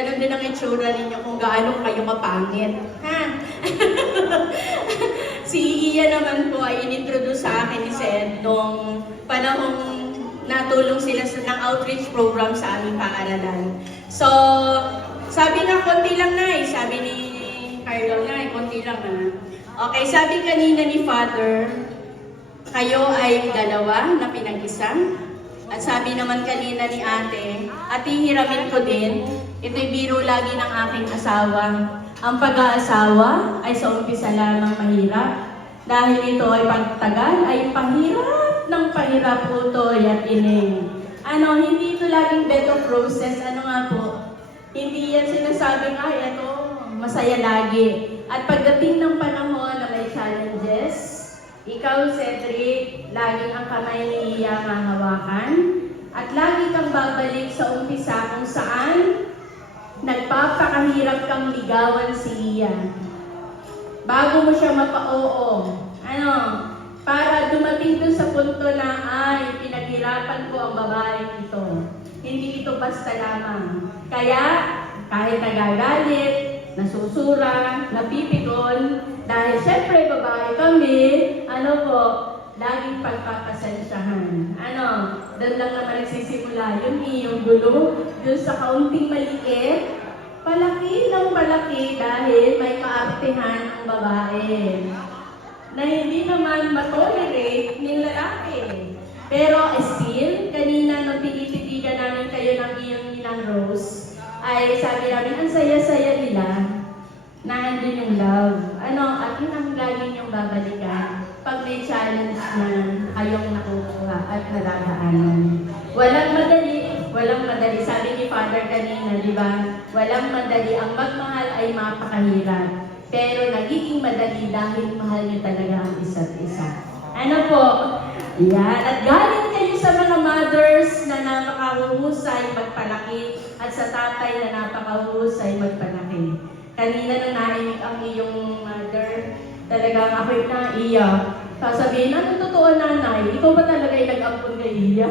ganun din ang itsura ninyo kung gaano kayo kapangit. Ha? Si Iya naman po ay inintroduce sa akin ni Sed nung panahong natulong sila ng outreach program sa aming paaralan. So, sabi na konti lang na sabi ni Carlo na konti lang na. Okay, sabi kanina ni Father, kayo ay dalawa na pinag-isa. At sabi naman kanina ni ate, at hihiramin ko din, ito'y biro lagi ng aking asawa. Ang pag-aasawa ay sa umpisa lamang mahirap. Dahil ito ay pagtagal, ay pahirap ng pahirap po at ining. Hindi ito laging bed of roses, nga po. Hindi yan sinasabing, ay, ito, masaya lagi. At pagdating ng panahon na may challenges, ikaw, Cedric, laging ang kamay ni Iya mahawakan at lagi kang babalik sa umpisa kung saan nagpapakahirap kang ligawan si Iya. Bago mo siya mapa-oo, para dumating dun sa punto na, ay, pinaghirapan ko ang babaeng ito. Hindi ito basta lamang. Kaya, kahit nagagalit, nasusura, napipikon, dahil syempre babae kami, laging pagpapasensyahan. Doon lang naman nagsisimula yung iyong gulo, doon sa kaunting maliit, palaki ng palaki dahil may kaartehan ang babae. Na hindi naman matolerate ng lalaki. Pero still, kanina nung tinititigan namin kayo ng iyong Ninang Rose, ay sabi namin, ang saya-saya nila na andun yung love. At yun ang lagi niyong babalikan pag may challenge na kayong nakukuha at nadadaanan. Walang madali. Sabi ni Father kanina, di ba? Walang madali. Ang magmahal ay mapakahirap. Pero nagiging madali dahil mahal niyo talaga ang isa't isa. Yan. At galing kayo sa mga mothers na napakahuhusay magpalaki at sa tatay na napakahuhusay magpalaki. Kanina nang nainig ang iyong mother, talagang ako'y naiyak. Sasabihin, totoo nanay? Ikaw ba talaga yung nag-ampun kay Iya?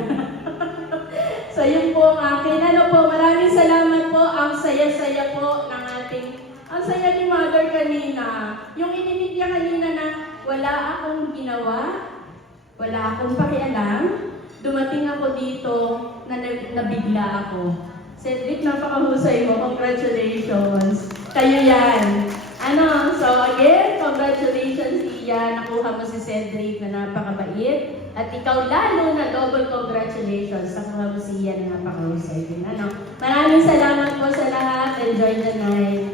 So yun po ang akin. Maraming salamat po. Ang saya-saya po ng ating, ang saya ni mother kanina. Yung ininig niya kanina na wala akong ginawa, wala akong pakialam, dumating ako dito na nabigla ako. Cedric, napakahusay mo. Congratulations. Kayo yan. So again, congratulations, Iya. Nakuha mo si Cedric na napakabait. At ikaw lalo na double congratulations sa mga mo si Iya na napakahusay din. Maraming salamat po sa lahat. Enjoy the night.